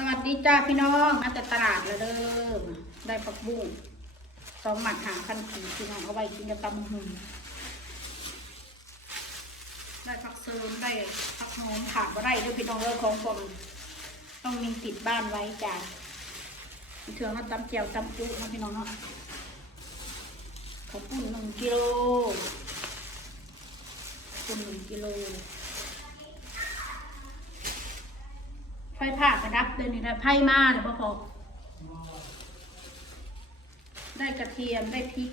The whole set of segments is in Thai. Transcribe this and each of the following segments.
สวัสดีจ้าพี่น้องมาจากตลาดแล้วเด้อได้ผักบุ้ง2 หมัดหาพันกีพี่น้องเอาไว้กินกับตำหุ่นได้ผักเสริมได้ผักหอมขาดบ่ได้ด้วยพี่น้องเด้อของผมต้องมีติดบ้านไว้จ้าเถื่อนเขาตำเจียวตำจุนะพี่น้องเนาะข้าวปุ้น1 กิโลปุ้น1 กิโลไฟผ่ากระดับเดี๋ยวนี้ได้ไผ่มาเดี๋ยวพอได้กระเทียมได้พริก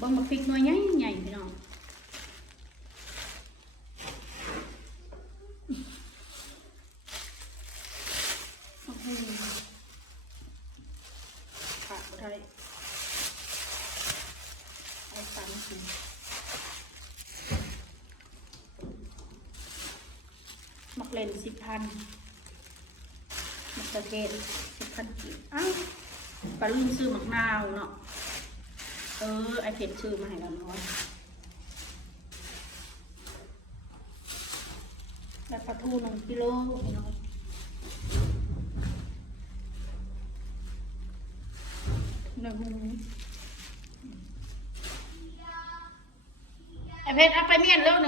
บางมาพริกน้อยใหญ่พี่น้องผักไทยเอาตำสิมักเล่น10,000มักตะเกียบ10,000 กีบอ้าวปลาลืมซื้อมักนาวเนาะไอเผ็ดชื่อมาให้เราน้อยได้ปลาทู1 กิโลน้อยไอเผ็ดเอาไปเมี่ยนแล้ว1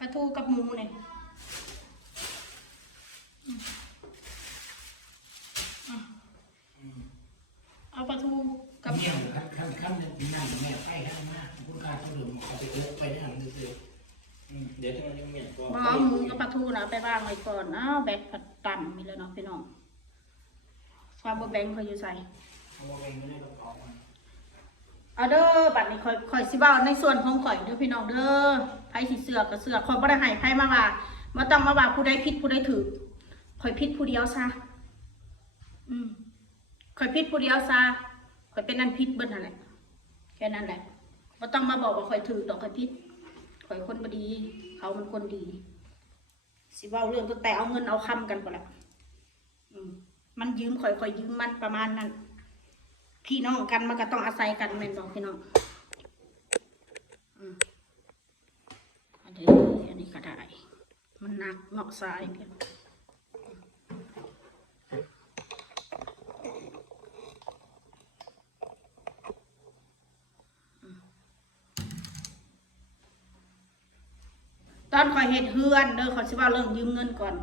ปลาทูกับหมูเนี่ยเอาปลาทูกับเนี่ยขั้นเป็นนั่งแม่ไปให้มากคุณค่าเขาเหลือเอาไปโอ๊กไปได้หันดูสิเดี๋ยวถ้ามันยังเมียนก็เอาหมูกับปลาทูนะไปวางไว้ก่อนแบกผัดต่ำมีเลยเนาะพี่น้องความบแบงเขาอยู่ใส่เอาไปไม่ได้กระเป๋าเอาเด้อบัดนี้คอยสิบ้าในส่วนของข่อยเด้อพี่น้องเด้อไผ่สีเสือกับเสือข่อยบ่ได้ให้ไผ่มาว่ามาต้องมาว่าผู้ใดผิดผู้ใดถูกข่อยผิดผู้เดียวซะข่อยผิดผู้เดียวซะข่อยเป็นอันผิดเบิดนั่นแหละแค่นั้นแหละบ่ต้องมาบอกว่าข่อยถูกดอกข่อยผิดข่อยคนบ่ดีเขามันคนดีสิเว้าเรื่องตั้งแต่เอาเงินเอาคำกันก่อนแหละมันยืมข่อยยืมมันประมาณนั้นพี่น้องกันมันก็ต้องอาศัยกันแม่นบอกพี่น้องอันนี้ก็ได้มันหนักเนาะทรายเพียงตอนคอยเฮ็ดเฮือนเด้อเขาสิว่าเรื่องยืมเงินก่อน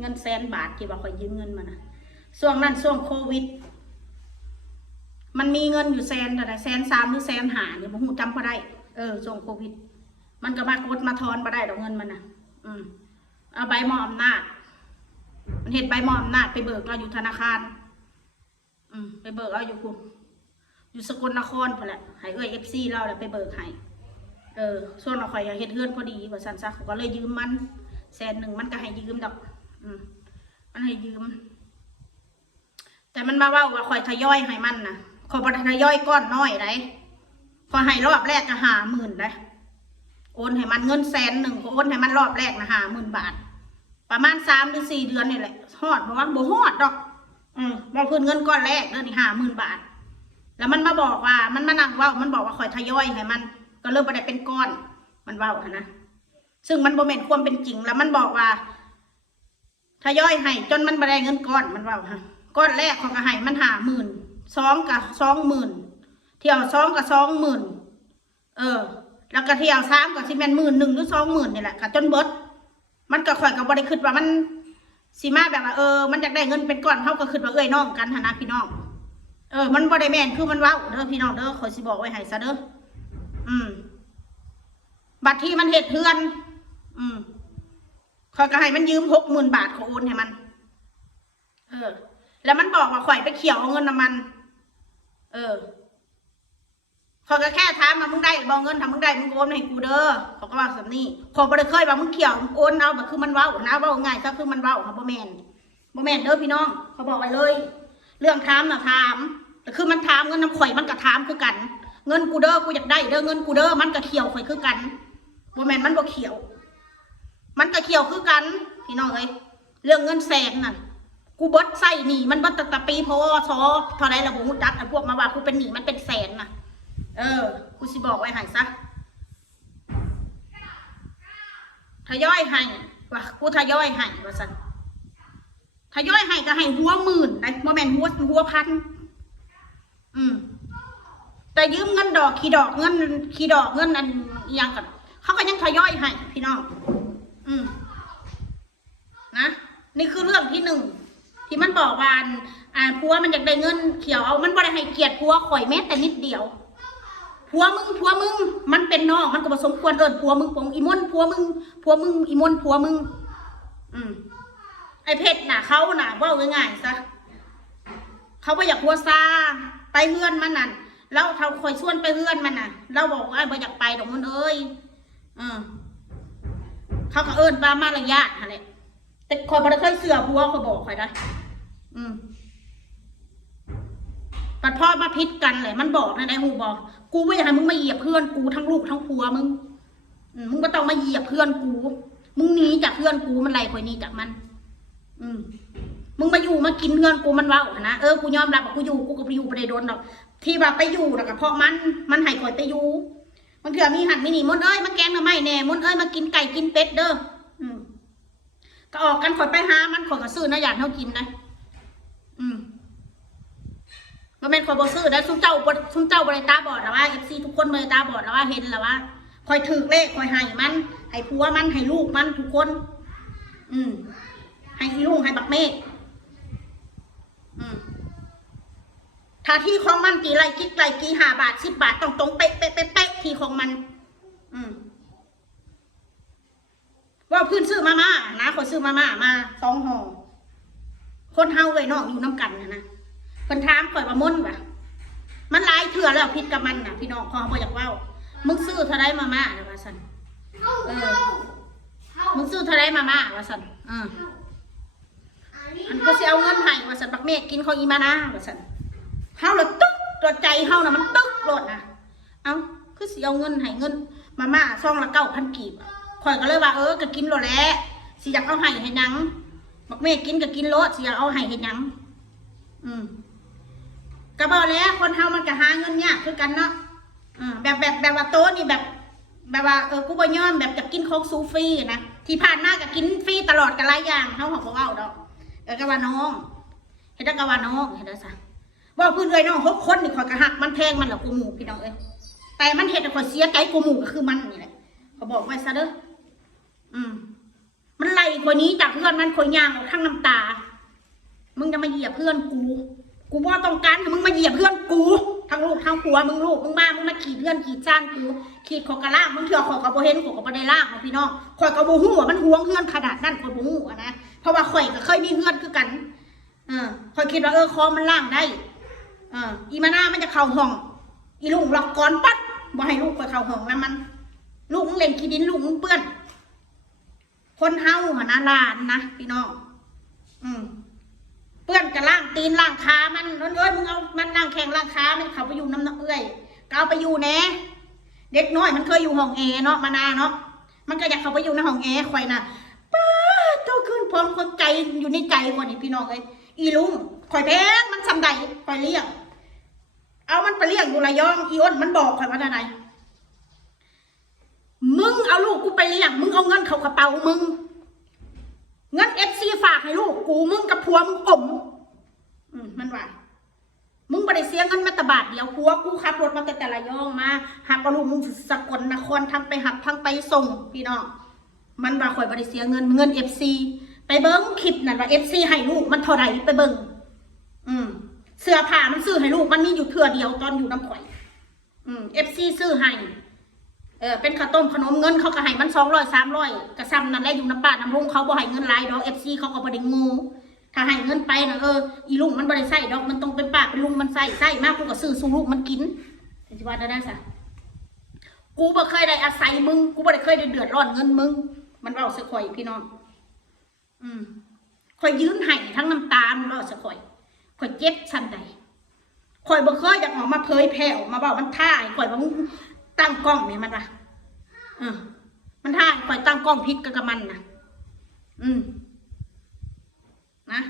เงิน100,000 บาทที่ว่าคอยยืมเงินมานะช่วงนั้นช่วงโควิดมันมีเงินอยู่100,000แต่130,000 หรือ150,000เนี่ยผมจำก็ได้ช่วงโควิดมันก็มากดมาทอนมาได้ดอกเงินมันนะเอาใบมอบอำนาจมันเห็นใบมอบอำนาจไปเบิกเราอยู่ธนาคารไปเบิกเอาอยู่สกลนครพอแหละให้FC เราแหละไปเบิกให้ส่วนเราข่อยเฮ็ดเฮือนพอดีว่าซั่นซะเขาก็เลยยืมมัน100,000มันก็ให้ยืมดอกมันให้ยืมแต่มันมาว่าข่อยทยอยให้มันนะข่อยบ่ทยอยก้อนน้อยได้ข่อยให้รอบแรกก็50,000ได้โอนให้มันเงิน100,000ก็โอนให้มันรอบแรกนะ50,000 บาทประมาณ3 หรือ 4 เดือนนี่แหละฮอดบ่ว่าบ่ฮอดดอกบ่เพิ่นเงินก้อนแรกเด้อนี่50,000 บาทแล้วมันมาบอกว่ามันมานั่งเว้ามันบอกว่าข่อยทยอยให้มันก็เริ่มบ่ได้เป็นก้อนมันเว้าหั่นนะซึ่งมันบ่แม่นความเป็นจริงแล้วมันบอกว่าทยอยให้จนมันบ่ได้เงินก้อนมันเว้าฮะก้อนแรกเขาก็ให้มัน50,000 2 กับ 20,000เที่ยว2 กับ 20,000แล้วก็เที่ยว3ก็สิแม่น11,000 หรือ 20,000นี่แหละก็จนเบิดมันก็ข่อยก็บ่ได้คิดว่ามันสิมาแบบว่ามันอยากได้เงินเป็นก้อนเฮาก็คิดว่าน้องกันหั่นนะพี่น้องมันบ่ได้แม่นคือมันเว้าเด้อพี่น้องเด้อข่อยสิบอกไว้ให้ซะเด้อบัตรที่มันเฮ็ดเฮือนข่อยก็ให้มันยืม60,000 บาทเขาโอนให้มันแล้วมันบอกว่าข่อยไปเขี่ยวเอาเงินน้ำมันเขาก็แค่ถามมามึงได้บอกเงินทำมึงได้มึงโอนให้กูเด้อเขาก็ว่าแบบนี้เขาบ่ได้เคยว่ามึงเขี่ยวโอนเอาแบบคือมันเว้านะเว้าง่ายก็คือมันเว้าค่ะบ่แม่นเด้อพี่น้องเขาบอกไว้เลยเรื่องถามน่ะถามแต่คือมันถามเงินน้ำข่อยมันก็ถามคือกันเงินกูเด้อกูอยากได้เด้อเงินกูเด้อมันก็เขี่ยวข่อยคือกันบ่แม่นมันบ่เขี่ยวมันก็เขี่ยวคือกันพี่น้องเอ้ยเรื่องเงิน100,000น่ะกูบดใส่หนีมันบัตตะปีพอซอเท่าไรระบุจักไอ้พวกมาว่ากูเป็นหนีมันเป็น100,000น่ะกูสิบอกไว้ให้ซะ ทยอยให้ว่ากูทยอยให้ว่าซั่นทยอยให้ก็ให้หัวหมื่นนะบ่แม่นหัวพันแต่ยืมเงินดอกขี่ดอกเงินอันอยังกันเขาก็ยังทยอยให้พี่น้องนะนี่คือเรื่องที่หนึ่งที่มันบอกว่าผัวมันอยากได้เงินเขียวเอามันบ่ได้ให้เกียรติผัวข่อยแม้แต่นิดเดียวผัวมึงมันเป็นน้องมันก็บ่สมควรเอิ้นผัวมึงปงอีมนผัวมึงอีมนผัวมึงไอ้เพชรน่ะเขาน่ะเว้าง่ายๆซะเขาบ่อยากผัวซาไปเฮือนมันนั่นแล้วเขาคอยชวนไปเฮือนมันน่ะเราบอกว่าบ่อยากไปดอกมันเอ้ยเขาก็เอิ้นมารยาทอะไรแต่คอยบ่ได้เคยเสือผัวเขาบอกคอยได้ปัดพ่อมาพิษกันเลยมันบอกนะหูบอกกูไม่อยากให้มึงมาเหยียบเพื่อนกูทั้งลูกทั้งผัวมึงมึงก็ต้องมาเหยียบเพื่อนกูมึงหนีจากเพื่อนกูมันไรคอยหนีจากมันมึงมาอยู่มากินเพื่อนกูมันเว้านะกูยอมรับว่ากูอยู่กูก็ไปอยู่ไปได้โดนหรอกที่ว่าไปอยู่แล้วก็เพราะมันให้คอยไปอยู่มันเถื่อมีหันมีหนีมดเอ้ยมาแกงหน่อไม้แน่มดเอ้ยมากินไก่กินเป็ดเด้อก็ออกกันคอยไปหามันคอยก็ซื้อนะอยากเท่ากินนะมันเป็นคอยบอซื้อได้ซุ้มเจ้าบริตาบอดแล้วว่าFCทุกคนบริตาบอดแล้วว่าเห็นแล้วว่าคอยถือเลขคอยให้มันให้ผัวมันให้ลูกมันทุกคนให้ลูกให้บักเมฆถ้าที่ของมันกี่ไรกิ๊กไรกี่5 บาท10 บาทตรงเป๊ะที่ของมันว่าพื้นซื้อมาม่านะขอซื้อมาม่ามา2 ห่อคนเฮาเลยน้องอยู่น้ำกันนะคนถามข่อยว่ามุ่นว่ะมันลายเถื่อแล้วพิษกับมันน่ะพี่น้องพอบอกอยากว่ามึงซื้อเท่าไรมาม่าเนี่ยว่าสันมึงซื้อเท่าไรมาม่าว่าสันอันก็สิเอาเงินให้ว่าสันบักเมฆกินของอีมานะว่าสันเฮาละตึ๊กตัวใจเฮาน่ะมันตึ๊กโลดนะเอาคือสิเอาเงินให้เงินมาม่าซองละ9,000 กีบข่อยก็เลยว่าก็กินโลดแหละสิอยากเอาให้ให้นังบักเมฆกินก็กินโลดสิอยากเอาให้ให้นังก็บอกแล้วคนเฮามันก็หาเงินเนี่ยคือกันเนาะแบบว่าโต๊ะนี่แบบว่ากูบ่ยอมแบบจะกินของซูฟรีนะที่ผ่านมาก็กินฟรีตลอดกันหลายอย่างเฮาบอกว่าดอกก็ว่าน้องเฮ็ดก็ว่าน้องเฮ็ดได้ซะว่าเพิ่นเอ้ยน้อง6 คนนี่ข่อยก็หักมันแพงมันแล้วกูหมู่พี่น้องเอ้ยแต่มันเฮ็ดให้ข่อยเสียใจกูหมู่ก็คือมันนี่แหละเขาบอกไว้ซะเด้อมันไล่คนนี้จากเพื่อนมันข่อยย่างออกทั้งน้ำตามึงจะมาเหยียบเพื่อนกูบ่ต้องการให้มึงมาเหยียบเพื่อนกูทั้งลูกทั้งผัวมึงมาขี่เพื่อนขี่จ้างกูขี่ขอกระล่างมึงเถื่อขอกระโบเห็นขอกระโบได้ล่างพี่น้องข่อยกระโบหัวมันห่วงเพื่อนขนาดนั้นข่อยโบหัวนะเพราะว่าข่อยก็เคยมีเพื่อนคือกันข่อยคิดว่าคอมันล่างได้อีมาน่ามันจะเข่าห้องอีลุงหลอกก่อนปั๊บบ่ให้ลูกข่อยเข่าห้องนะมันลูกมึงเล่นขี้ดินลูกมึงเปื้อนคนเฮาหนะลานนะพี่น้องเพื่อนจะล่างตีนล่างขามันมึงเอามันล่างแข้งล่างขามันเขาไปอยู่น้ำเอื้อยก็เอาไปอยู่แน่เด็กน้อยมันเคยอยู่ห้องแอร์เนาะมานาเนาะมันก็อยากเขาไปอยู่ในห้องแอร์ข่อยน่ะป้าโตขึ้นพร้อมคนใจอยู่ในใจคนนี้พี่น้องเลยอีลุงข่อยแพงมันสำใดข่อยเลี้ยงเอามันไปเลี้ยงอยู่ระยองอีอ้นมันบอกข่อยว่าอะไรมึงเอาลูกกูไปเลี้ยงมึงเอาเงินเข้ากระเป๋ามึงเงินFCฝากให้ลูกกูมึงกับผัวมึงอมมันว่ามึงบ่ได้เสียเงินมาตะบาทเดียวผัวกูขับรถมาแต่ละย่องมาหักเอาลูกมึงสกลนครทั้งไปหักทั้งไปส่งพี่น้องมันว่าข่อยบ่ได้เสียเงิน FC ไปเบิ้งคลิปนั่นว่า FC ให้ลูกมันเท่าไหร่ไปเบิ้งเสื้อผ้ามันซื้อให้ลูกมันมีอยู่เทื่อเดียวตอนอยู่น้ำข่อยFC ซื้อให้เป็นข้าวต้มขนมเงินเขาก็ให้มัน200 300กระซ้ำนั่นแหละอยู่น้ำป้าน้ำลุงเขาบ่ให้เงินหลายดอก FC เขาก็บ่ได้งูถ้าให้เงินไปนะอีลุงมันบ่ได้ใส่ดอกมันต้องเป็นป้าเป็นลุงมันใส่มากกูก็ซื้อสู่ลูกมันกินสิว่าได้ซะกูบ่เคยได้อาศัยมึงกูบ่ได้เคยได้เดือดร้อนเงินมึงมันเว้าสิข่อยพี่น้องข่อยยืนให้ทั้งน้ำตามันเว้าสิข่อยเจ็บชั้นใดข่อยบ่เคยอยากออกมาเผยแผ่มาเว้ามันท่าให้ข่อยว่ามึงตั้งกล้องเนี่ยมันว่ะมันท่าข่อยตั้งกล้องพิษกับมันนะนะ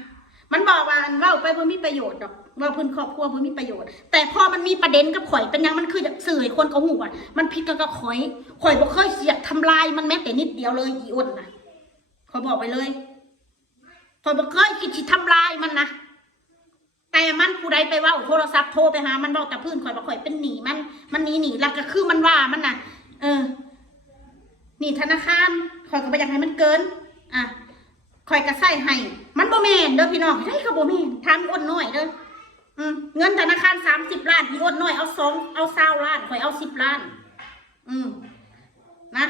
มันบอกว่าเว้าไปบ่มีประโยชน์ดอก ว่าพื้นครอบครัวบ่มีประโยชน์แต่พอมันมีประเด็นกับข่อยเป็นยังมันคือสื่อให้คนเขาหูว่ามันผิดกันกับข่อยบ่เคยเสียดทำลายมันแม้แต่นิดเดียวเลยอีอ้นนะข่อยบอกไปเลยข่อยบ่เคยคิดสิทำลายมันนะแต่มันผู้ใดไปว่าโทรศัพท์โทรไปหามันบอกแต่พื้นข่อยบอกข่อยเป็นหนีมันหนีแล้วก็คือมันว่ามันน่ะนี่ธนาคารข่อยก็บ่อยากให้มันเกินข่อยก็ใส่ให้มันบ่แม่นเด้อพี่น้องให้ก็บ่แม่นถามอ้นน้อยเด้อเงินธนาคาร30 ล้านอีอ้นน้อยเอา20 ล้านข่อยเอา10 ล้านนะ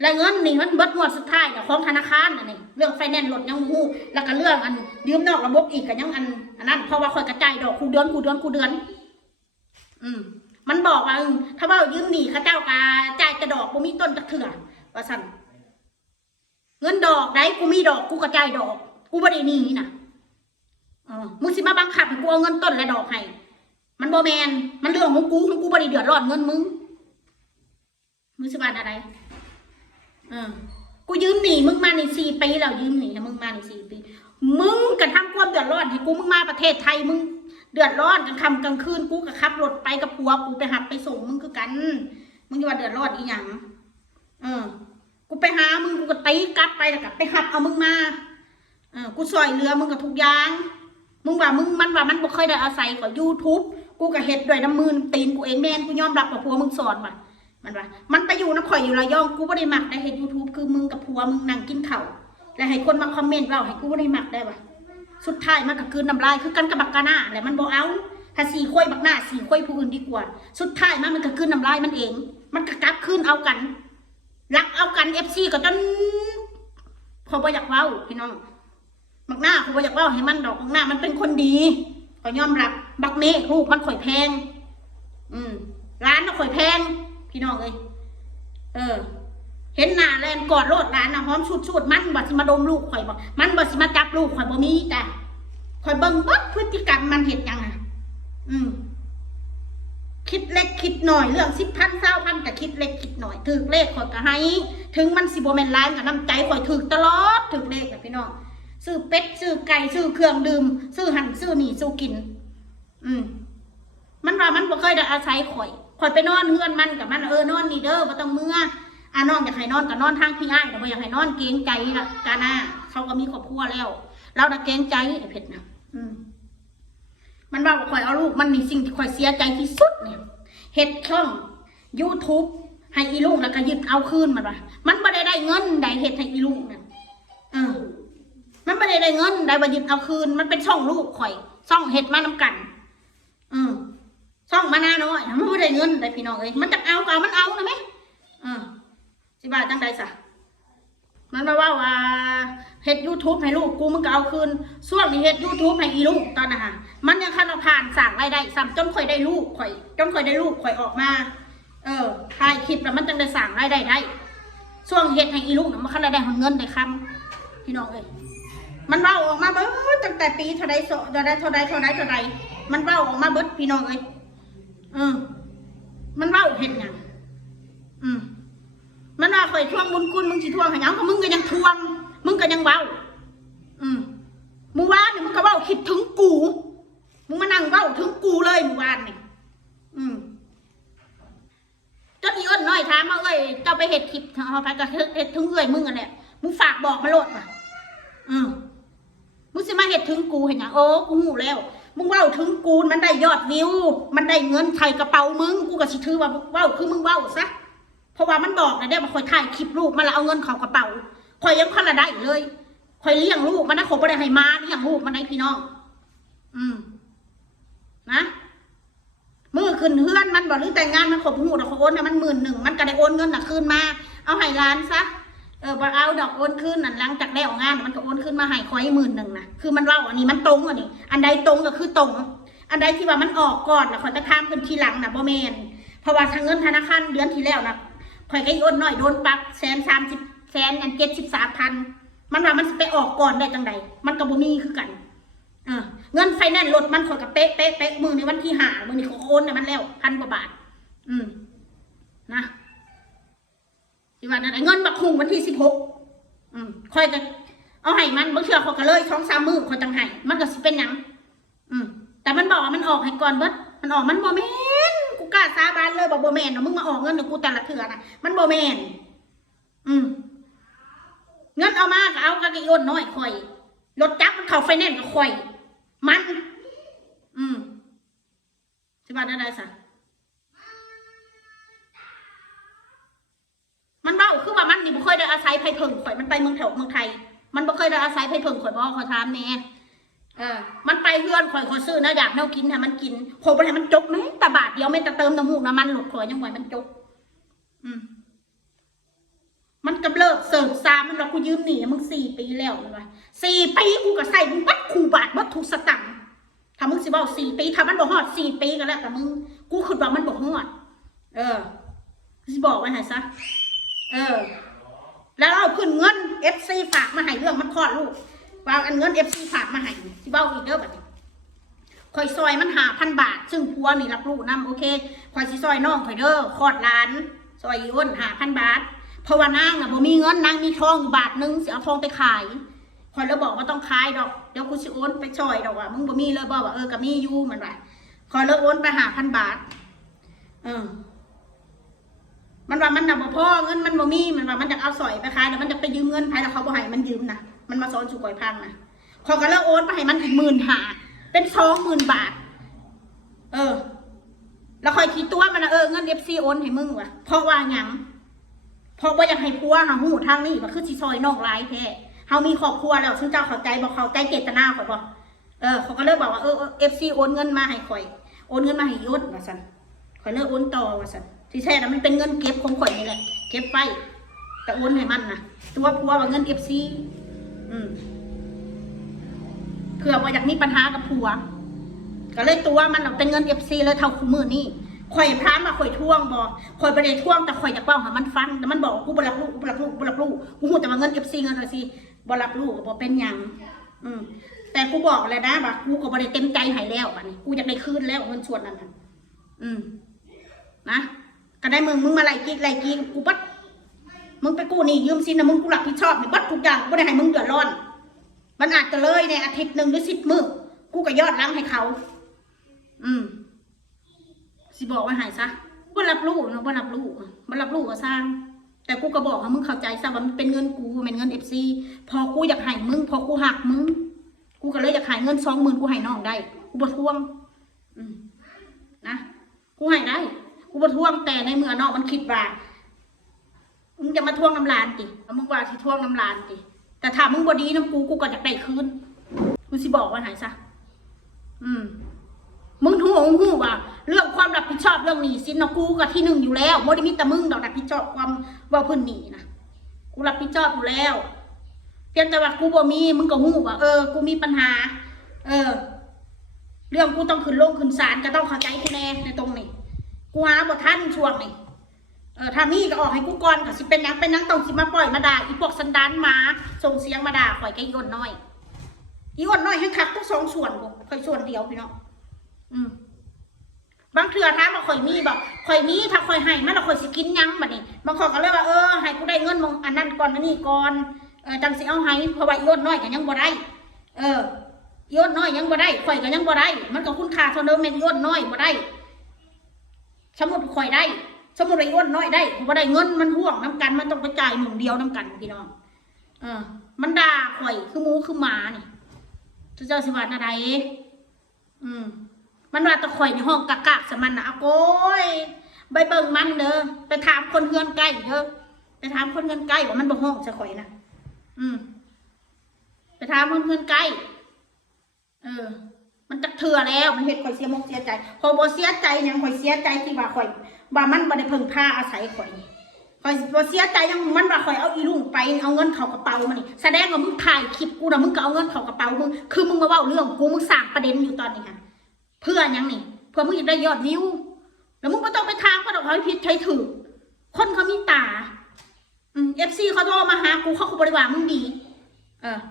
แล้วเงินนี่มันเบิดงวดสุดท้ายของธนาคารนี่เรื่องไฟแนนซ์รถยังฮู้แล้วก็เรื่องยืมนอกระบบอีกก็ยังอันนั้นเพราะว่าข่อยกระจายดอกคูเดือนมันบอกว่าถ้าว่ายืมหนี้เขาเจ้ากะจ่ายแต่ดอกบ่มีต้นจักเถื่อว่าซั่นเงินดอกได้กูมีดอกกูกระจายดอกกูบ่ได้หนี้น่ะมึงสิมาบังคับให้กูเอาเงินต้นและดอกให้มันบ่แม่นมันเรื่องของกูบ่ได้เดือดร้อนเงินมึงสิว่าอะไรกูยืมหนี้มึงมาใน4 ปีแล้วยืมหนี้นะมึงมาใน4 ปีมึงกระทำความเดือดร้อนให้กูมึงมาประเทศไทยมึงเดือดร้อนกลางค่ำกลางคืนกูก็ขับรถไปกับผัวกูไปหับไปส่งมึงคือกันมึงจะว่าเดือดร้อนอีหยังกูไปหามึงกูก็ตีกลับไปแล้วกลับไปหับเอามึงมากูซอยเรือมึงกับทุกอย่างมึงว่ามันบ่เคยได้อาศัยของ YouTube กูก็เฮ็ดด้วยน้ำมือตีนกูเองแม่นกูยอมรับกับผัวมึงสอนว่ะมันไปอยู่น้ำข่อยอยู่ระยองกูบ่ได้มักได้เฮ็ด YouTube คือมึงกับผัวมึงนั่งกินข้าวแล้วให้คนมาคอมเมนต์ว่าให้กูบ่ได้มักได้ว่ะสุดท้ายมันก็คืนน้ำลายคือกันกับบักกะหน้าแหละมันบ่เอาถ้า4 ข้อยบักหน้า4 ข้อยผู้อื่นดีกว่าสุดท้ายมันก็คืนน้ำลายมันเองมันก็กลับคืนเอากันรักเอากัน FC ก็จนพอบ่อยากเว้าพี่น้องบักหน้าพอบ่อยากเว้าให้มันดอกบักหน้ามันเป็นคนดีก็ยอมรับบักเมฆลูกมันข่อยแพงร้านน่ะข่อยแพงพี่น้องเอ้ยเห็นหน้าแลนกอดโลดร้านน่ะหอมชุดมันบ่สิมาดมลูกข่อยบ่มันบ่สิมาจับลูกข่อยบ่มีจ้ะข่อยเบิ่งบัดพฤติกรรมมันเฮ็ดหยังคิดเล็กคิดหน่อยเรื่อง10,000 20,000ก็คิดเล็กคิดหน่อยถูกเลขข่อยก็ให้ถึงมันสิบ่แม่นหลายก็น้ำใจข่อยถูกตลอดถูกเลขน่ะพี่น้องซื้อเป็ดซื้อไก่ซื้อเครื่องดื่มซื้อหั่นซื้อนี่ซื้อกินมันว่ามันบ่เคยได้อาศัยข่อยไปนอนเฮือนมันกับมันนอนนี่เด้อบ่ต้องเมื่อน้องอยากให้นอนก็นอนทางพี่อ้ายแต่บ่อยากให้นอนเกรงใจละกาหน้าเขาก็มีครอบครัวแล้วเราน่ะเกรงใจไอ้เพชรนะมันว่าข่อยเอาลูกมันนี่สิ่งที่ข่อยเสียใจที่สุดเนี่ยเฮ็ดช่อง YouTube ให้อีลูกแล้วก็ยึดเอาคืนมันว่ามันบ่ได้เงินใดเฮ็ดให้อีลูกนั่นมันบ่ได้เงินใดบ่ยึดเอาคืนมันเป็นช่องลูกข่อยช่องเฮ็ดมานำกันช่องมาหน้าน้อยมันไม่ได้เงินแต่พี่น้องเอ้ยมันจะเอามันเอานะไหมสิบาทจังใดซะมันมาว่าเฮ็ด YouTube ให้ลูกกูมึงก็เอาคืนช่วงนี้เฮ็ด YouTube ให้อีลูกตอนน่ะฮะมันยังคันผ่านสั่งรายได้ซ้ำจนค่อยได้ลูกข่อยออกมาถ่ายคลิปแล้วมันจังได้สั่งรายได้ได้ช่วงเฮ็ดให้อีลูกน่ะมันคันได้เงินได้คำพี่น้องเอ้ยมันเว้าออกมาเบิดตั้งแต่ปีเท่าใดมันเว้าออกมาเบิดพี่น้องเอ้ยมันเว้าเห็นหยังมันว่าข่อยทวงบุญคุณมึงสิทวงให้หยังก็มึงก็ยังทวงมึงก็ยังเว้าเมื่อวานนี่มึงก็เว้าคิดถึงกูมึงมานั่งเว้าถึงกูเลยเมื่อวานนี่จนอีอ้นน้อยถามว่าเอ้ยเจ้าไปเฮ็ดคลิปเอาไปก็เฮ็ดถึงเอ้ยมึงอ่ะแหละมึงฝากบอกมาโลดว่ะมึงสิมาเฮ็ดถึงกูเห็นหยังโอ้กูหูแล้วมึงเว้าถึงกูมันได้ยอดวิวมันได้เงินใส่กระเป๋ามึงกูก็สิถือว่าเว้าคือมึงเว้าซะเพราะว่ามันบอกนะเด้ว่าข่อยถ่ายคลิปลูกมันแล้วเอาเงินเข้ากระเป๋าข่อยยังพันละได้เลยข่อยเลี้ยงลูกมันนะข่อยบ่ได้ให้มาเลี้ยงลูกมันได้พี่น้องนะมือขึ้นเฮือนมันบอกหรือแต่งงานมันขบหูดอกเขาโอนนะมัน11,000มันก็ได้โอนเงินน่ะคืนมาเอาให้ร้านซะบ่เอาดอกโอนคืนนั่นหลังจากแล้วงานมันก็โอนคืนมาให้ข่อย10,000นะคือมันเล่าอันนี้มันตรงอันนี้อันใดตรงก็คือตรงอันใดที่ว่ามันออกก่อนน่ะข่อยไปถามเพิ่นทีหลังน่ะบ่แม่นเพราะว่าทางเงินธนาคารเดือนที่แล้วน่ะข่อยก็โอนน้อยโดนปรับ130,000 มันว่ามันสิไปออกก่อนได้จังใดมันก็บ่มีคือกันเงินไฟแนนซ์รถมันข่อยก็เป๊ะมื้อในวันที่5มื้อนี้เขาโอนน่ะมันแล้ว1,000 กว่าบาทนะที่ว่านั่นเงินบักหุ่งวันที่16ค่อยจะเอาให้มันบางเทื่อเขาก็เลย2-3 มื้อเขาจังให้มันก็สิเป็นหยัง แต่มันบอกว่ามันออกให้ก่อนเบิดมันออกมันบ่แม่นกูกล้าสาบานเลยบอกบ่แม่นเนาะมึงมาออกเงินเดี๋ยวกูแต่ละเถื่อนะมันบ่แม่นเงินเอามาก็เอากะกิโยนน้อยข่อยรถจักรมันเข้าไฟแนนซ์กับข่อยมันสิบาทได้ซะมันเบ้าคือว่ามันนี่บ่เคยได้อาศัยไผเพิ่งข่อยมันไปเมืองไทยมันบ่เคยได้อาศัยไผเพิ่งข่อยบ่ขอถามแน่มันไปเฮือนข่อยซื้อนะอยากแนวกินให้มันกินโคบ่ให้มันจกแม้แต่บาทเดียวแม้แต่เติมน้ำมูกน้ำมันหลุดข่อยยังบ่ให้มันจกมันกำเริบเสริมซามันว่ากูยืมหนีมึง4 ปีแล้วเลย4 ปีกูก็ใส่มึงวัดคูบาทวัดทุกสตังค์ถ้ามึงสิบอก4 ปีถ้ามันบอกฮอด4 ปีก็แล้วแต่มึงกูคิดว่ามันบอกฮอดสิบอกไว้ให้ซะแล้วเอาขึ้นเงิน FC ฝากมาให้เรื่องมันคลอดลูกว่าอันเงิน FC ฝากมาให้สิเบ้าอีกเด้อบัดนี้ข่อยซอยมัน5,000 บาทซึ่งผัวนี่รับรู้นำโอเคข่อยสิซอยน้องข่อยเด้อคลอดหลานซอยอีอ้น5,000 บาทเพราะว่านางน่ะบ่มีเงินนางมีทองอยู่บาทนึงสิเอาทองไปขายข่อยเลยบอกว่าต้องขายดอกเดี๋ยวกูสิโอนไปช่อยดอกว่ามึงบ่มีเลยบอกว่าก็มีอยู่มันว่าข่อยเลยโอนไป5,000 บาทมันว่ามันน่ะบ่พอเงินมันบ่มีมันว่ามันจะเอาสอยไปขายแล้วมันจะไปยืมเงินไผแล้วเขาบ่ให้มันยืมนะมันมาสอนสู่ก่อยพังนะข่อยก็เลยโอนไปให้มันอีก15,000เป็น20,000 บาทแล้วข่อยคิดตัวมันเงิน FC โอนให้มึงว่ะเพราะว่าหยังเพราะว่าอยากให้ผัวหาหูทางนี้ว่าคือสิซอยนอกหลายแท้เฮามีครอบครัวแล้วซึ่งเจ้าเข้าใจบ่เข้าใจเจตนาข่อยบ่เขาก็เลยบอกว่าFC โอนเงินมาให้ข่อยโอนเงินมาให้ยศว่าซั่นข่อยเลยโอนต่อว่าซั่นที่แท้น่ะมันเป็นเงินเก็บของข่อยนี่แหละเก็บไว้แต่โอนให้มันนะตัวผัวว่าเงิน FC เผื่อว่าอยากมีปัญหากับผัวก็เลยตัวมันเป็นเงิน FC เลยเท่าคู่มือนี่ข่อยพร้ามาข่อยท่วงบ่ข่อยไปได้ท่วงแต่ข่อยอยากเว้าหามันฟังแต่มันบอกกูบ่รับรู้กูฮู้แต่ว่าเงิน FC เงินอะไรสิบ่รับรู้ก็บ่เป็นหยังแต่กูบอกเลยนะว่ากูก็บ่ได้เต็มใจให้แล้วบัดนี้กูอยากได้คืนแล้วเงินส่วนนั้นนะก็ได้มึงมาไล่กีกูบัดมึงไปกู้นี่ยืมสินนะมึงกูรับผิดชอบนี่บัดทุกอย่างกูบ่ได้ให้มึงเดือดร้อนมันอาจจะเลยในอาทิตย์นึงหรือ10 มื้อกูก็ยอดล้างให้เขาสิบอกว่าหายซะบ่รับรู้เนาะบ่รับรู้ก็สร้างแต่กูก็บอกให้มึงเข้าใจซะว่ามันเป็นเงินกูเป็นเงิน FC พอกูอยากให้มึงพอกูหักมึงกูก็เลยอยากให้เงิน20,000กูให้น้องได้กูบ่ทวงนะกูให้ได้กูบ่ทวงแต่ในเมื่อน้องมันคิดว่ามึงจะมาทวงน้ำลานติมึงว่าสิทวงน้ำลานติแต่ถ้ามึงบ่ดีน้ำกูก็อยากได้คืนกูสิบอกว่าหายซะมึงหูว่าเรื่องความรับผิดชอบเรื่องหนี้สินนะกูกับที่1อยู่แล้วบ่ได้มีแต่มึงดอกรับผิดชอบความว่าเพิ่นหนี้นะกูรับผิดชอบอยู่แล้วเพียงแต่ว่ากูบ่มีมึงก็หูว่ากูมีปัญหาเรื่องกูต้องขึ้นลงขึ้นศาลก็ต้องเข้าใจกูแน่ในตรงนี้กูหาบ่ทันช่วงนี้ถ้ามีก็ออกให้กูก่อนก็สิเป็นหยังต้องสิมาปล่อยมาด่าอีพวกสันดานหมาส่งเสียงมาด่าข่อยก็อีอ้นน้อยให้คักทุก2 ส่วนบ่ค่อยส่วนเดียวพี่น้องบางเถื่อถามว่าข่อยมีบอกข่อยมีถ้าข่อยให้มันเราข่อยสิกินยังบัดนี้บางคนก็เลยว่าให้กูได้เงินมองอันนั้นก่อนอันนี้ก่อนจังสิเอาให้เพราะว่าย้อนน้อยก็ยังบ่ได้ย้อนน้อยยังบ่ได้ข่อยก็ยังบ่ได้มันก็คุณค่าเท่าเดิมแม่นย้อนน้อยบ่ได้สมมุติข่อยได้สมมุติว่าย้อนน้อยได้บ่ได้เงินมันห่วงน้ำกันมันต้องไปจ่ายหนึ่งเดียวน้ำกันพี่น้องมันด่าข่อยคือหมูคือหมานี่เจ้าสิว่าอะไรมันว่าตะข่อยในห้องกะสมันนะโอ้ยใบเบิ่งมันเด้อไปถามคนเฮือนใกล้เด้อไปถามคนเฮือนใกล้ว่ามันบ่ห้องจะข่อยนะไปถามคนเฮือนใกล้มันจักเถื่อแล้วมันเฮ็ดข่อยเสียมกเสียใจพอบ่เสียใจยังข่อยเสียใจที่ว่าข่อยว่ามันบ่ได้พึ่งพาอาศัยข่อยบ่เสียใจยังมันว่าข่อยเอาอีลุงไปเอาเงินเข้ากระเป๋ามันนี่แสดงว่ามึงถ่ายคลิปกูนะมึงก็เอาเงินเข้ากระเป๋ามึงคือมึงมาเว้าเรื่องกูมึงสร้างประเด็นอยู่ตอนนี้ค่ะเพื่อยังนี่เพื่อมึงจะได้ยอดวิวแล้วมึงไม่ต้องไปทางก็ดอกเขาผิดใช้ถือคนเขามีตาFC เขาโทรมาหากูเขาบริวารมึงดี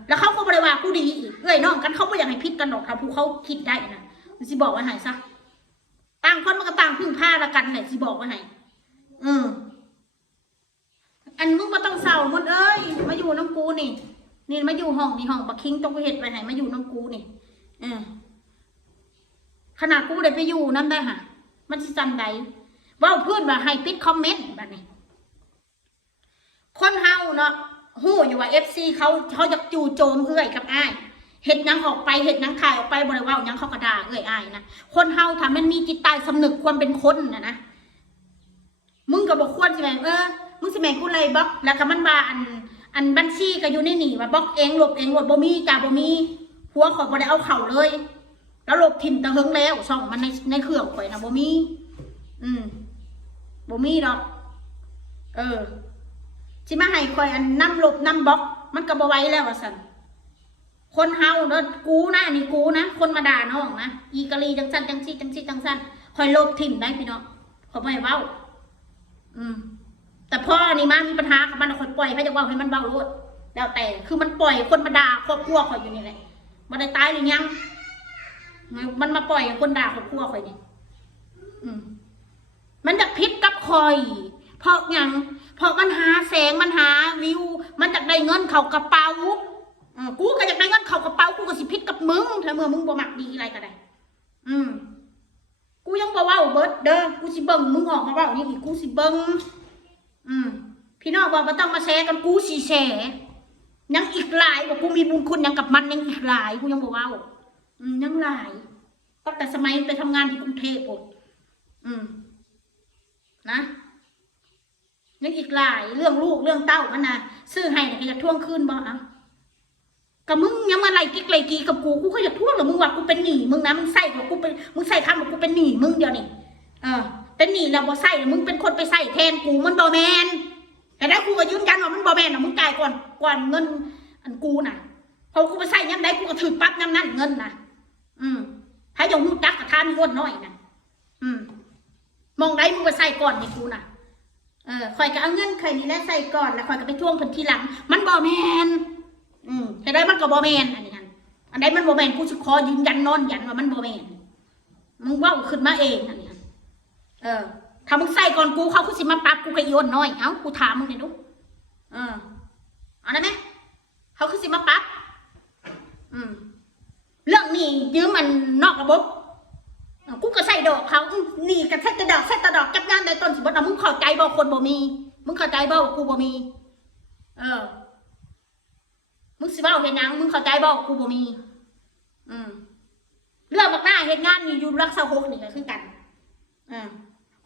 แล้วเขาบริวารกูดีอีกน้องกันเขาไม่อยากให้พิษกันดอกค่ะผู้เขาคิดได้นะมันสิบอกว่าไงซะต่างคนมันก็ต่างพึ่งพาละกันไหนสิบอกว่าไงอันมึงมาต้องเศร้าหมดมาอยู่น้ำกูนี่มาอยู่ห้องนี่ห้องบักคิงต้องไปเห็ดไปไหนมาอยู่น้ำกูนี่ ขนาดกูได้ไปอยู่นั่นได้ค่ะมันสิจำได้ว่าเพื่อนว่าให้ปิดคอมเมนต์แบบนี้คนเฮาเนาะฮู้อยู่ว่า FC เขาจะจู่โจมเอื้อยกับอ้ายเฮ็ดหยังออกไปเฮ็ดหยังขายออกไปบ่ได้เว้าหยังเขาก็ด่าเอื้อยอ้ายนะคนเฮาถ้ามันมีจิตใต้สำนึกความเป็นคนนะมึงก็บ่ควรสิแม่งมึงสิแม่งกูเลยบล็อกแล้วก็มันว่าอันบัญชีก็อยู่ในนี่ว่าบล็อกเองลบเองบ่มีจ้าบ่มีหัวข่อยบ่ได้เอาเข้าเลยแล้วลบทิ่มตะเฮิงแล้วช่องมันในเครื่องข่อยนะบ่มีบ่มีดอกสิมาให้ข่อยอันนำลบนำบล็อกมันก็บ่ไหวแล้วว่าซั่นคนเฮาเนาะกูนะอันนี้กูนะคนมาด่าน้องนะอีกะลีจังซั่นจังซี่จังซี่จังซั่นข่อยลบทิ่มได้พี่น้องข่อยบ่ให้เว้าแต่พ่อนี่มามีปัญหากับมันข่อยปล่อยให้จักเว้าให้มันเว้าโลดแล้วแต่คือมันปล่อยคนมาด่าครอบครัวข่อยอยู่นี่แหละบ่ได้ตายหรือยังมันมาปล่อยคนด่าครอบครัวข่อยนี่มันจะพิษกับข่อยเพราะหยังเพราะมันหาแสงมันหาวิวมันจะได้เงินเข้ากระเป๋ากูก็อยากได้เงินเข้ากระเป๋ากูก็สิพิษกับมึงถ้าเมื่อมึงบ่มักดีอะไรก็ได้กูยังบ่เว้าเบิดเด้อกูสิเบิ่งมึงออกมาเว้านี่อีกกูสิเบิ่งพี่น้องบอกว่าต้องมาแชร์กันกูสิแชร์ยังอีกหลายบอกกูมีบุญคุณยังกับมันยังอีกหลายกูยังบ่เว้ายังหลายตั้งแต่สมัยไปทำงานที่กรุงเทพฯนะยังอีกหลายเรื่องลูกเรื่องเต้ามันนะซื้อให้เนี่ยจะทวงคืนบ่กับมึงยังมาไล่กิ๊กไล่กีกับกูก็อยากทวงหรอมึงว่ากูเป็นหนี้มึงนะมึงใส่กับกูเป็นมึงใส่คำกับกูเป็นหนี้มึงเดียวนี่เป็นหนี้แล้วบ่ใส่มึงเป็นคนไปใส่แทนกูมันบ่แมนแต่ถ้ากูก็ยืนยันว่ามันบ่แมนมึงจ่ายก่อนเงินอันกูน่ะพอกูไปใส่ยังไงกูก็ถือปั๊บยังนั่นเงินน่ะถ้าอย่างหูจักกับท่ามีอ้วนน้อยน่ะมองได้มึงไปใส่ก่อนให้กูน่ะคอยก็เอาเงินเคยนี่แหละใส่ก่อนแล้วคอยก็ไปทวงผลทีหลังมันบ่แมนแต่ได้มันก็บ่แมนอันนี้อันใดมันบ่แมนกูสิขอยืนยันนอนยันว่ามันบ่แมนมึงว่าขึ้นมาเองอันนี้ถ้ามึงใส่ก่อนกูเขาคือสิมาปรับกูก็ย้อนน้อยเอ้ากูถามมึงนี่ดูเอาได้ไหมเขาคือสิมาปรับเรื่องนี้ยืมมันนอกระบบกูก็ใส่ดอกเขานี่ก็ใส่แต่ดอกจับงานได้ต้นสิบดมึงเข้าใจบ่คนบ่มีมึงเข้าใจบ่กูบ่มีมึงสิเว้าเห็นยังมึงเข้าใจบ่กูบ่มีเรื่องบักหน้าเห็นงานนี่อยู่รักษาโฮกนี่ก็คือกัน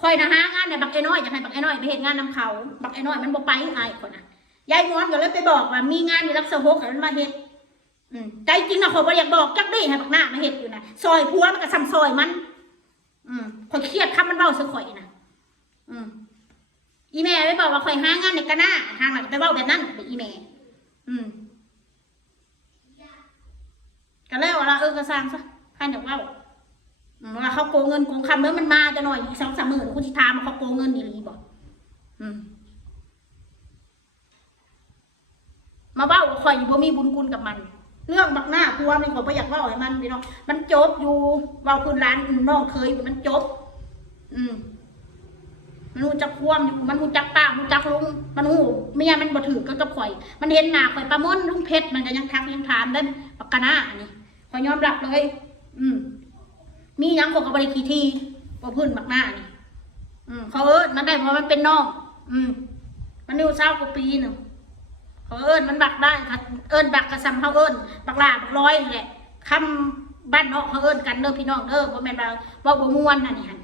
คอยนะฮะงานเนี่ยบักไอ้น้อยอยากให้บักไอ้น้อยไปเห็นงานนำเขาบักไอ้น้อยมันบ่ไปไอ้คนน่ะยายม้อนก็เลยไปบอกว่ามีงานอยู่รักษาโฮกให้มันมาเห็นใจจริงนะคนบ่อยากบอกจักได้ให้บักหน้ามาเห็นอยู่นะซอยพัวมันก็ซ้ำซอยมันข่อยเครียดคำมันเบ้าซะข่อยนะอีแม่ไปบอกว่าข่อยหางานในกะหน้าทางหลังไปเบ้าแบบนั้นไปอีแม่ก็แล้วว่าก็สร้างซะใครอยากเบ้าว่าเขาโกงเงินโกงคำเมื่อมันมาจะหน่อยอีก2-3 มื้อคุณสิถามว่าเขาโกงเงินนี่หรือบ่มาเบ้าข่อยบ่มีบุญคุณกับมันเรื่องบักหน้าพัวมันข่อยบ่อยากเบ้าให้มันพี่น้องมันจบอยู่เว้าพื้นร้านน้องเคยมันจบมันรู้จักความอยู่มันรู้จักป้ารู้จักลุงมันรู้เมียมันบ่ถือก็กับข่อยมันเห็นหน้าข่อยประมนลุงเพชรมันก็ยังทักยังถามได้ปากกาหน้าอันนี้ข่อยยอมรับเลยมียังข่อยก็บ่ได้ขี้ทีบ่พื้นบักหน้านี่เขามันได้เพราะมันเป็นน้องมันอยู่20 กว่าปีนึงเขามันบักได้ค่ะบักกระซำเขาบักลาบักร้อยนี่แหละคำบ้านนอกเขากันเด้อพี่น้องเด้อบ่แม่นว่าบ่ม่วนน่ะนี่หั่น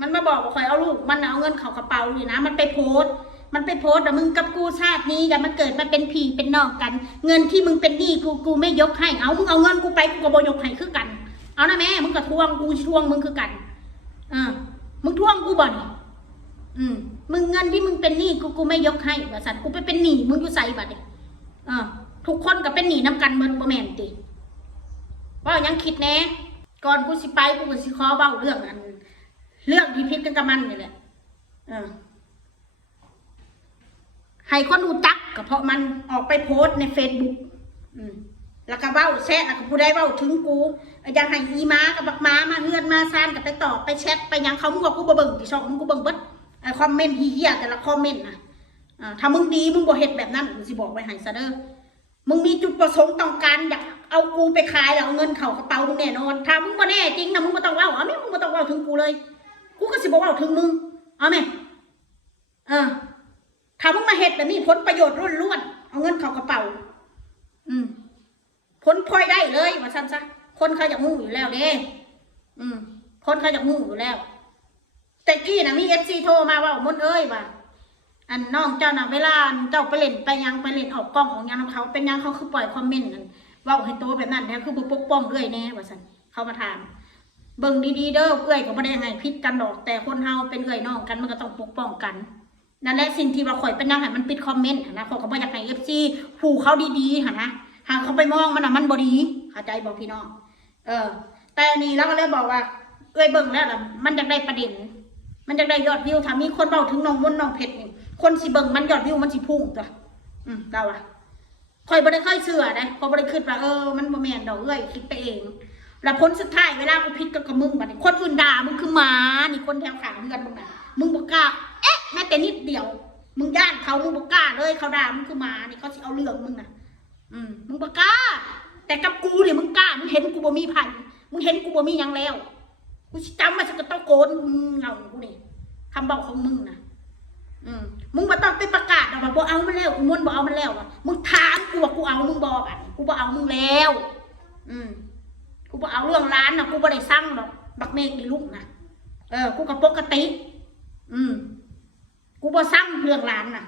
มันมาบอกว่าข่อยเอาลูกมันเอาเงินเข้ากระเป๋านี่นะมันไปโพสต์แต่มึงกับกูชาตินี้อย่ามาเกิดมาเป็นพี่เป็นน้องกันเงินที่มึงเป็นหนี้กูไม่ยกให้เอามึงเอาเงินกูไปกูก็บ่ยกให้คือกันเอานะแม่มึงก็ทวงกูทวงมึงคือกันมึงทวงกูบ่นี่มึงเงินที่มึงเป็นหนี้กูไม่ยกให้ว่าสันกูไปเป็นหนี้มึงอยู่ใส่บัดเนี่ยทุกคนก็เป็นหนี้น้ำกันเหมือนบ่แม่นติว่ายังคิดแน่ก่อนกูสิไปกูก็สิขอเบ้าเรื่องที่พิษกันกับมันนี่แหละให้คนรู้จักก็เพราะมันออกไปโพสต์ใน Facebook แล้วก็เบ้าแชทแล้วก็ผู้ใดเบ้าถึงกูอยากให้อีม้ากับบักม้ามาเฮือนมาซานกับไปตอบไปแชทไปยังเขามึงว่ากูบ่เบิ่งที่ช่องมึงกูเบิ่งเบิดคอมเมนต์เหี้ยแต่ละคอมเมนต์นะถ้ามึงดีมึงบ่เฮ็ดแบบนั้นกูสิบอกไว้ให้ซะเด้อมึงมีจุดประสงค์ต้องการอยาก เอากูไปขายแล้วเอาเงินเข้ากระเป๋ามึงแน่นอนถ้ามึงบ่แน่จริงนะมึงบ่ต้องเว้าเอาแม่มึงบ่ต้องเว้าถึงกูเลยกูก็สิบ่เว้าถึงมึงเอาแม่ถ้ามึงมาเฮ็ดแบบนี้ผลประโยชน์ล้วนๆเอาเงินเข้ากระเป๋าผลพลอยได้เลยว่าซั่นซะคนเขาอยากฮู้อยู่แล้วเด้คนเขาอยากฮู้อยู่แล้วแต่กี้น่ะมี FC โทรมาว่ามนเอ้ยว่าอันน้องเจ้าน่ะเวลาเจ้าไปเล่นไปยังไปเล่นออกกล้องออกยังเขาเป็นยังเขาคือปล่อยคอมเมนต์กันเว้าให้โตแบบนั้นแท้คือบ่ปกป้องเอ้ยแน่ว่าซั่นเขามาถามเบิ่งดีๆเด้อเอ้ยก็บ่ได้ให้ผิดกันดอกแต่คนเฮาเป็นเอ้ยน้องกันมันก็ต้องปกป้องกันนั่นแหละสิ่งที่ว่าข่อยเป็นยังให้มันปิดคอมเมนต์นะข่อยก็บ่อยากให้ FC ผู้เขาดีๆหั่นนะหากเขาไปมองมันน่ะมันบ่ดีเข้าใจบ่พี่น้องแต่นี่เราก็เลยบอกว่าเอ้ยเบิ่งแล้วล่ะมันอยากได้ประเด็นมันอยากได้ยอดวิวถ้ามีคนเว้าถึงน้องมนต์น้องเพชรนี่คนสิเบิ่งมันยอดวิวมันสิพุ่งตัวเราอะข่อยบ่ได้ค่อยเชื่อนะข่อยบ่ได้คิดว่ามันบ่แม่นดอกเอ้ยคิดไปเองแล้วผลสุดท้ายเวลากูผิดกับมึงบัดนี้คนอื่นด่ามึงคือหมานี่คนแถวข้างเฮือนมึงน่ะมึงบ่กล้าแม้แต่นิดเดียวมึงย่านเขามึงบ่กล้าเลยเขาด่ามึงคือหมานี่เขาสิเอาเรื่องมึงน่ะมึงบ่กล้าแต่กับกูเนี่ยมึงกล้ามึงเห็นกูบ่มีไผมึงเห็นกูบ่มีหยังแล้วกูสิจำมาสักตะโกนเงากูนี่คำบอกของมึงน่ะมึงบ่ต้องไปประกาศว่าบ่เอามันแล้วกูม้วนบ่เอามันแล้วมึงถามกูว่ากูเอามึงบ่อ่ะกูบ่เอามึงแล้วกูบ่เอาเรื่องร้านน่ะกูบ่ได้สั่งหรอกบักเมฆนี่ลูกนะกูก็ปกติกูบ่สั่งเรื่องร้านน่ะ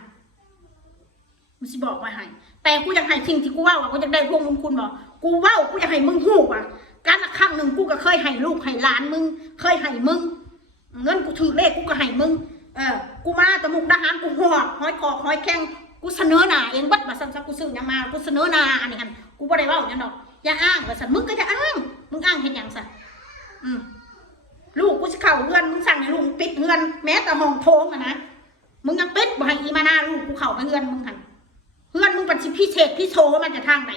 มึงสิบอกไว้ให้แต่กูอยากให้สิ่งที่กูเว้ากูอยากได้พวกมึงคุณบอกกูเว้ากูอยากให้มึงฮู้ว่าการละครั้งหนึ่งกูก็เคยให้ลูกให้หลานมึงเคยให้มึงเงินกูถือเลขกูก็ให้มึงกูมาแต่มุกดาหารกูหอกห้อยคอห้อยแข้งกูเสนอหน้าเองบัดว่าซั่นกูซื้อหยังมากูเสนอหน้าอันนี้กันกูบ่ได้เว้าหยังดอกอย่าอ้างว่าซั่นมึงก็จะอ้างมึงอ้างเฮ็ดหยังซะลูกกูสิเข้าเฮือนมึงสั่งให้ลูกปิดเฮือนแม้แต่ห้องโถงนะมึงยังปิดบ่ให้อีมาหน้าลูกกูเข้าไปเฮือนมึงหั่นเฮือนมึงเป็นสิพิเศษพิโสมันจะทางไหน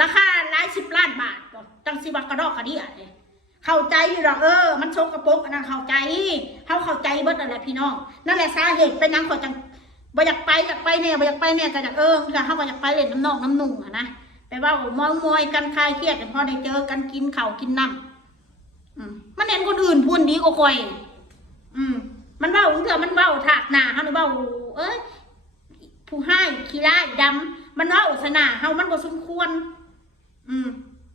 ราคาหลาย10 ล้านบาทก็จังสิว่ากระดอกกระเดี่ยเลยเข้าใจอยู่หรอกมันโชกกระปกอันนั้นเข้าใจเขาเข้าใจเบิดอะไรพี่น้องนั่นแหละสาเหตุเป็นยังขอจังบ่อยากไปเนี่ยบ่อยากไปเนี่ยก็อยากก็เขาก็อยากไปเล่นน้ำนองน้ำนุ่งนะไปว่ามองมวยกันคลายเครียดกันพอได้เจอกันกินข้าวกินน้ำมันเห็นคนอื่นพูดดีกว่าคอยมันเบ้าเถอะมันเบ้าถากหน้าเขาหรือเบ้าผู้ให้ขี้ร้ายดำมันเบ้าสนาเฮามันบ่สมควร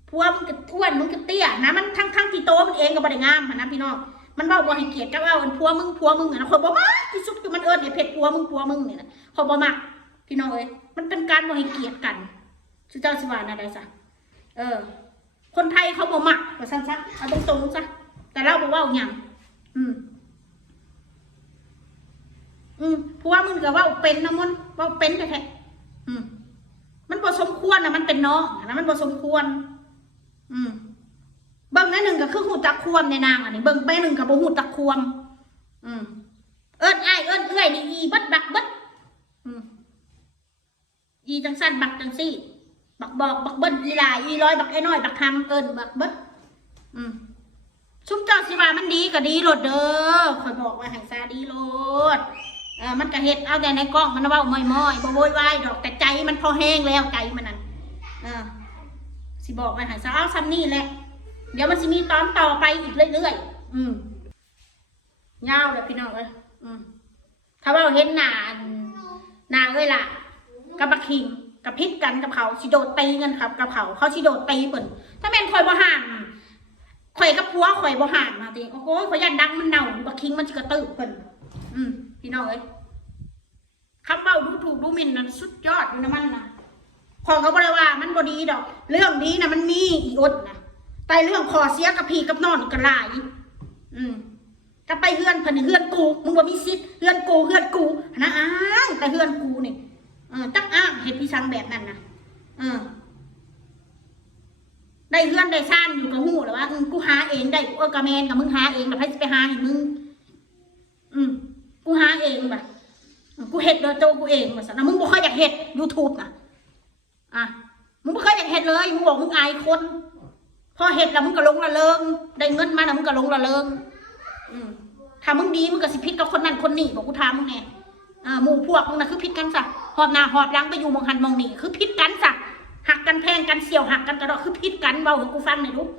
พัวมึงก็อ้วนมึงก็เตี้ยนะมันทั้งที่โตมันเองก็บ่ได้งามนะพี่น้องมันเบ้าบ่ให้เกียรติกับเอาพัวมึงนะคนบ่มักที่สุดคือมันเนี่ยเพชรพัวมึงเนี่ยนะเขาบ่มักพี่น้องเอ้ยมันเป็นการบ่ให้เกียรติกันชื่อเจ้าสิว่านะได้ซะคนไทยเขาบ่มักว่าซั่นซะเอาตรงๆซะแต่เราบ่เว้าหยังพัวมึงก็เว้าเป็นนะมันเว้าเป็นแท้ๆมันบ่สมควรนะมันเป็นน้องนะมันบ่สมควรเบิ่งหนึ่งก็คือหูจักควมในนางอันนี้เบิ่งไปหนึ่งกับบ่หูจักควมเอิ้นอ้ายเอิ้นเอื้อยนี่อีบัดบักบัดอีจังสั้นบักจังซี่บักบอกบักเบิ้ลอีลายอีร้อยบักไอ้น้อยบักทำเอิ้นบักบัดชุมเจ้าสิว่ามันดีก็ดีโลดเด้อคอยบอกว่าให้ซาดีโลดมันก็เฮ็ดเอาแต่ในกล้องมันเว้าม้อยๆบ่โวยวายดอกแต่ใจมันพอแห้งแล้วใจมันนั่นสิบอกว่าให้ซาเอาซ้ำนี่แหละเดี๋ยวมันจะมีตอนต่อไปอีกเรื่อยๆยาวเลยพี่น้องเลยถ้าว่าเห็นหนาเลยล่ะกับบักคิงกับพิษกันกับเขาชิโดดตีกันครับกับเขาชิโดดตีเปิ่นถ้าแม่นคอยบ่ห่างคอยกับผัวคอยบ่ห่างมาตีโอ้โหคอยยันดังมันเน่าบักคิงมันจะกระตือเปิ่นพี่น้องเลยคำเบ้าดูถูกดูหมิ่นนั่นสุดยอดอยู่นะมันนะขอเขาบอกเลยว่ามันบ่ดีดอกเรื่องนี้นะมันมีอีอดนะแต่เรื่องขอเสียกับพี่กับนอนกันหลายก็ไปเฮือนพันเฮือนกูมึงบ่มีสิทธิ์เฮือนกูนะอ้างแต่เฮือนกูนี่จักอ้างเหตุพิชังแบบนั้นนะได้เฮือนได้ซ่านอยู่กับหูหรือว่ากูหาเองได้กระแมนกับมึงหาเองแต่ให้ไปหาให้มึงกูหาเองแบบกูเห็ดโดยตัวกูเองแบบนะมึงบ่เคยอยากเห็ด YouTube นะมึงบ่เคยอยากเห็ดเลยมึงบอกมึงอายคนพอเห็ดแล้วมึงก็ลงละเริงได้เงินมาแล้วมึงก็ลงละเริงถ้ามึงดีมึงก็สิพิษกับคนนั้นคนนี้บอกกูถามมึงแน่หมู่พวกมึงน่ะคือพิษกันซะหอบหน้าหอบหลังไปอยู่มองหันมองนี่คือพิษกันซะ หักกันแพงกันเสี่ยวหักกันกระดอกคือพิษกันเบาให้กูฟังหน่อยลูก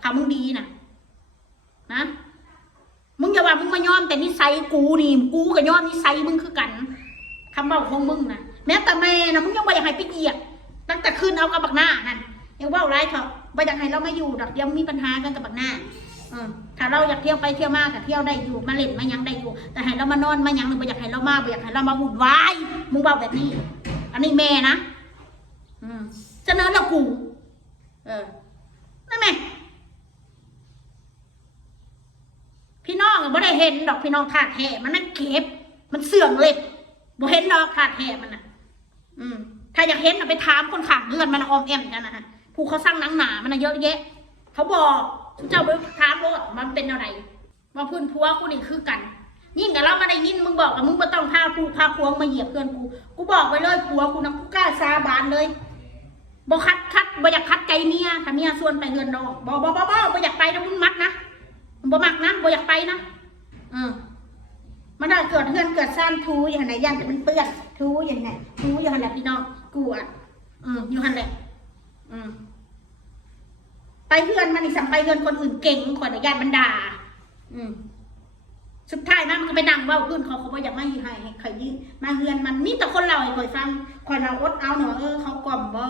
ถ้ามึงดีนะมึงอย่าว่ามึงมายอมแต่นิสัยกูนี่กูกับยอมนิสัยมึงคือกันคำเบาของมึงนะแม้แต่แม่นะมึงยังไม่อยากให้ไปเหยียบตั้งแต่คืนเอากับบักหน้านั่นยังว่าไรเถอะไม่อยากให้เรามาอยู่ดอกยังมีปัญหากันกับบักหน้าถ้าเราอยากเที่ยวไปเที่ยวมาก็เที่ยวได้อยู่มาเล่นมายังได้อยู่แต่ให้เรามานอนมายังหรือไม่อยากให้เรามาไม่อยากให้เรามาวุ่นวายมึงเบาแบบนี้อันนี้แม่นะเสนอแล้วกูนั่นไงพี่น้องไม่ได้เห็นดอกพี่น้องถาดแห่มันนั่นเก็บมันเสื่องเลยบ่เห็นดอกถาดแห่มันนะถ้าอยากเห็นไปถามคนขางเงินมันออมแอมกันนะผู้เขาสร้างหนังหนามันเยอะแยะเขาบอกเจ้าไปถามว่ามันเป็นอะไรมาพื้นพัวกูนี่คือกันยิ่งกับเรามาได้ยินมึงบอกว่ามึงไม่ต้องพากูพาพวงมาเหยียบเพื่อนกูบอกไว้เลยผัวกูนะกูกล้าซาบานเลยบ่คัดบ่อยากคัดใจเมียถ้าเมียส่วนไปเฮือนดอกบ่อยากไปนะมึงมัดนะบ่มักนะบ่อยากไปนะมันได้เกิดเฮือนเกิดซ่านทูอย่างไหนย่านแต่มันเปื้อนทูอย่างไหนทูอย่างไหนพี่น้องกูอยู่หันแหละไปเฮือนมันนี่สัมไปเฮือนคนอื่นเก่งขอแต่ย่านมันด่าสุดท้ายนะมันก็ไปนั่งว่าเพื่อนเขาบ่อยากมาให้ใครยืมมาเฮือนมันนี่แต่คนเราคอยฟังคอยเราอดเอาเนาะเขากล่อมบ่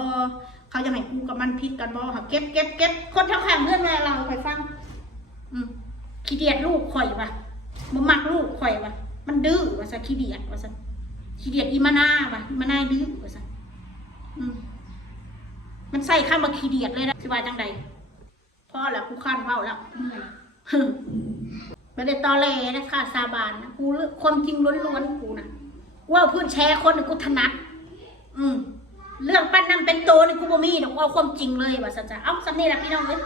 เขาจะให้กูกับมันพิษกันบ่เก็บคนทั้งแข่งเรื่องอะไรเราคอยฟังขี้เดียดลูกข่อยวะมันมักลูกข่อยวะมันดื้อวะซะขี้เดียดวะซะขี้เดียดอีมาน่าวะอีมาน่าดื้อวะซะมันใส่ข้ามมาขี้เดียดเลยนะสิว่าจังใดพ่อแล้วกูขั้นเผาแล้วไม่ได้ตอแหลนะค่ะซาบานนะกูความจริงล้วนๆกูนะว่าเพื่อนแชร์คนกูถนัดเรื่องปั้นน้ำเป็นโตนี่กูบ่มีดอกเอาความจริงเลยว่าซะจ้ะเอาสักนี่แหละพี่น้องเลย